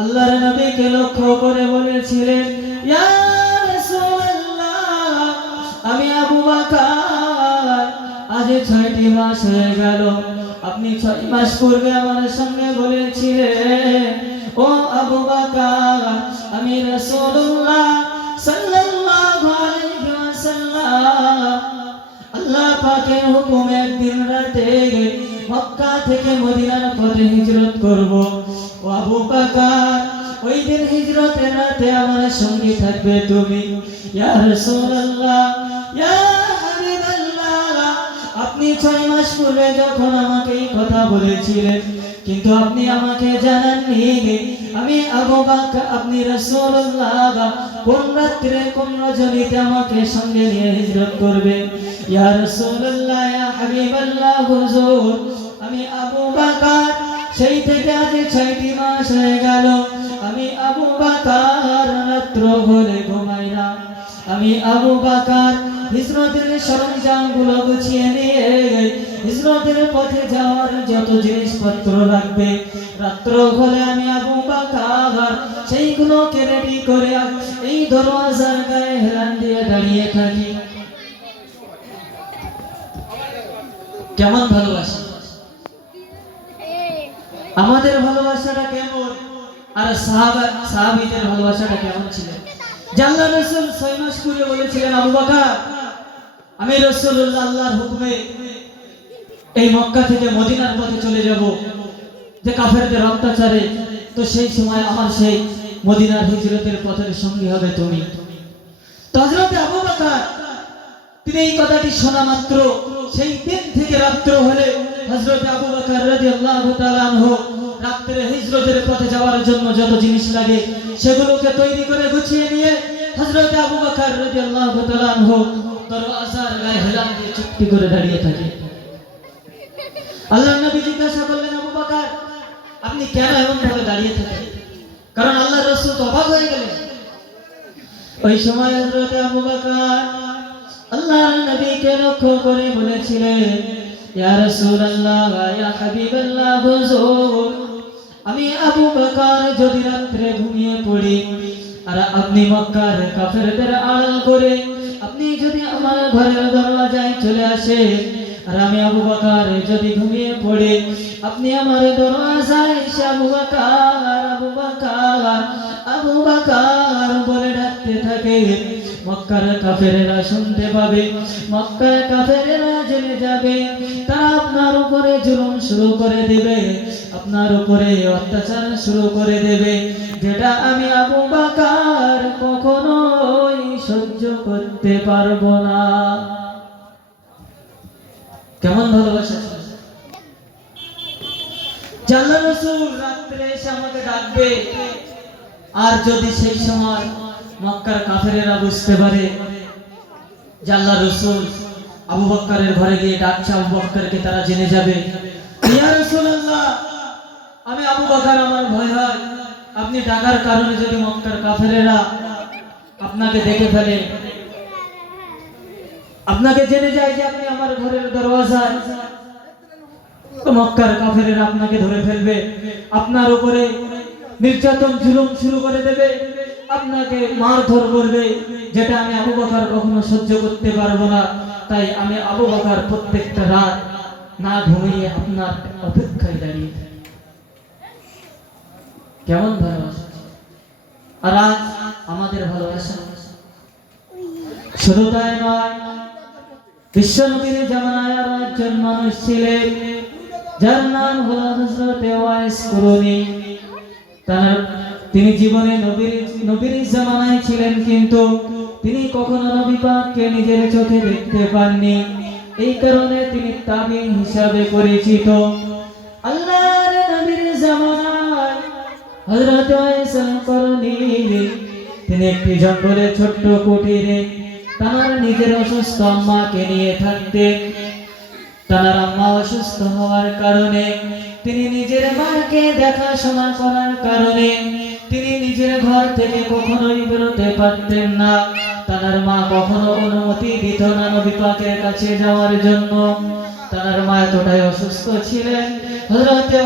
আল্লাহর নবীকে লক্ষ্য করে বলেছিলেন আমি আবু আজ ছয়টি মাস হয়ে গেল। আপনি ছয় মাস পূর্বে আমার সঙ্গে বলেছিলেন, ও আবু আমি রাসূলুল্লাহ সাল্লাল্লাহু আলাইহি ওয়াসাল্লাম। আল্লাহ পাকের হুকুম একদিন রাতে মক্কা থেকে মদিনার পথে হিজরত করব। ও আবু বকর ওই দিন হিজরতের রাতে আমার সঙ্গে থাকবে তুমি। ইয়া রাসূলুল্লাহ, ইয়া হাবিবাল্লাহ, আপনি ছয় মাস পূর্বে যখন আমাকে এই কথা বলেছিলেন, কিন্তু আপনি আমাকে জানাননি। আমি আবু বকর আপনি রাসূলুল্লাহ, কোন রাত্রে কোন রজনীতে আমাকে সঙ্গে নিয়ে হিজরত করবে ইয়া রাসূলুল্লাহ, ইয়া হাবিবাল্লাহ, হুজুর। আমি আবু বকর, সেই থেকে আজ ছয়টি মাস হয়ে গেল। আমি আবু বকর, রাত্র হলে ঘুমাই না। আমি আবু বকর, হিজরতের সরঞ্জামগুলো গুছিয়ে নিয়ে হিজরতের পথে যাওয়ার যত জিনিসপত্র লাগবে, রাত্র হলে আমি আবু বকর সেইগুলোকে রেডি করে এই দরওয়াজার গায়ে হেলান দিয়ে দাঁড়িয়ে থাকি। কেমন ভালোবাসা? আমাদের ভালোবাসাটা কেমন? আর সাহাবা সাহাবীদের ভালোবাসাটা কেমন ছিল? জাল্লা রসুল ছয় মাস পূর্বে বলেছিলেন, আবু বকর, আমি রসুল্লাহ আল্লাহর হুকুমে এই মক্কা থেকে মদিনার পথে চলে যাব, যে কাফেরদের অত্যাচারে। তো সেই সময় আমার সেই মদিনার হিজরতের পথের সঙ্গী হবে তুমি। তো আবু বকর, তিনি এই কথাটি শোনা মাত্র। সেই দিন থেকে রাত্র হলে হযরত আবু বকর রাদিয়াল্লাহু তাআলা আনহু রাত্রে হিজরতের পথে যাওয়ার জন্য যত জিনিস লাগে, সেগুলোকে তৈরি করে গুছিয়ে নিয়ে হযরত আবু বকর রাদিয়াল্লাহু তাআলা আনহু দরওয়াজার গায়ে হেলান দিয়ে চুপটি করে দাঁড়িয়ে থাকে। আল্লাহর নবী জিজ্ঞাসা করলেন, আবু বকর, আপনি কেন এমন ভাবে দাঁড়িয়ে থাকেন? কারণ আল্লাহর রাসূল তো অবাক হয়ে গেলেন। ওই সময় হযরত আবু বকর আল্লাহর নবীকে লক্ষ্য করে বলেছিলেন, ইয়া রাসূলুল্লাহ, ইয়া হাবিবাল্লাহ, হুজুর আমি আবু বকর যদি রাত্রে ঘুমিয়ে পড়ি, আর আপনি মক্কার কাফেরদের আড়াল করে আপনি যদি আমার ঘরের দরওয়াজায় চলে আসে আর আমি আবু বকর যদি ঘুমিয়ে পড়ি, আপনি আমার দরওয়াজায় এসে আবু বকর আবু বকর আবু বকর বলে ডাকতে থাকে মক্কার কাফেরেরা শুনতে পাবে, মক্কার কাফেরেরা জেনে যাবে তারা আপনার উপরে জুলুম শুরু করে দেবে, আপনার উপরে অত্যাচার শুরু করে দেবে। যেটা আমি আবু বাকার কখনোই সহ্য করতে পারব না। কেমন ভালোবাসা জাল্লা রসুল রাত্রে এসে আমাকে ডাকবে, আর যদি সেই সময় মক্কার কাফেরেরা বুঝতে পারে জাল্লা রসুল আবু বক্করের ঘরে গিয়ে ডাকছে, আবু বক্করকে তারা জেনে যাবে। আমি আবু বকর, আমার ভয় হয়। আপনি ডাকার কারণে যদি মক্কার কাফেরেরা আপনাকে দেখে ফেলে, আপনাকে জেনে যায় যে আপনি আমার ঘরের দরওয়াজায় মক্কার কাফেরেরা আপনাকে ধরে ফেলবে, আপনার উপরে নির্যাতন, জুলুম শুরু করে দেবে। আপনাকে মারধর করবে, যেটা আমি আবু বকর কখনো সহ্য করতে পারব না। তাই আমি আবু বকর প্রত্যেকটা রাত না ঘুমিয়ে আপনার অপেক্ষায় দাঁড়িয়ে। কেমন ভালোবাসা? আর আজ আমাদের ভালোবাসা? শুধু তাই নয়, বিশ্বনবীর জামানায় একজন মানুষ ছিলেন, যার নাম হলো হযরত ওয়াইস কুরুনি। তার তিনি জীবনে নবীর নবীর জামানায় ছিলেন কিন্তু তিনি কখনো নবী পাককে নিজের চোখে দেখতে পাননি। এই কারণে তিনি তাবিন হিসাবে পরিচিত। আল্লাহর নবীর জামানায় হযরত ওয়াইস কুরুনি তিনি একটি জঙ্গলে ছোট্ট কুটিরে তার নিজের অসুস্থ আম্মাকে নিয়ে থাকতেন। তার আম্মা অসুস্থ হওয়ার কারণে তিনি নিজের মাকে দেখাশোনা করার কারণে নিজের ঘর থেকে কখনোই বেরোতে পারতেন না। তার মা কখনো অনুমতি দিত না নবী পাকের কাছে যাওয়ার জন্য। তার মা এতটাই অসুস্থ ছিলেন, হযরতে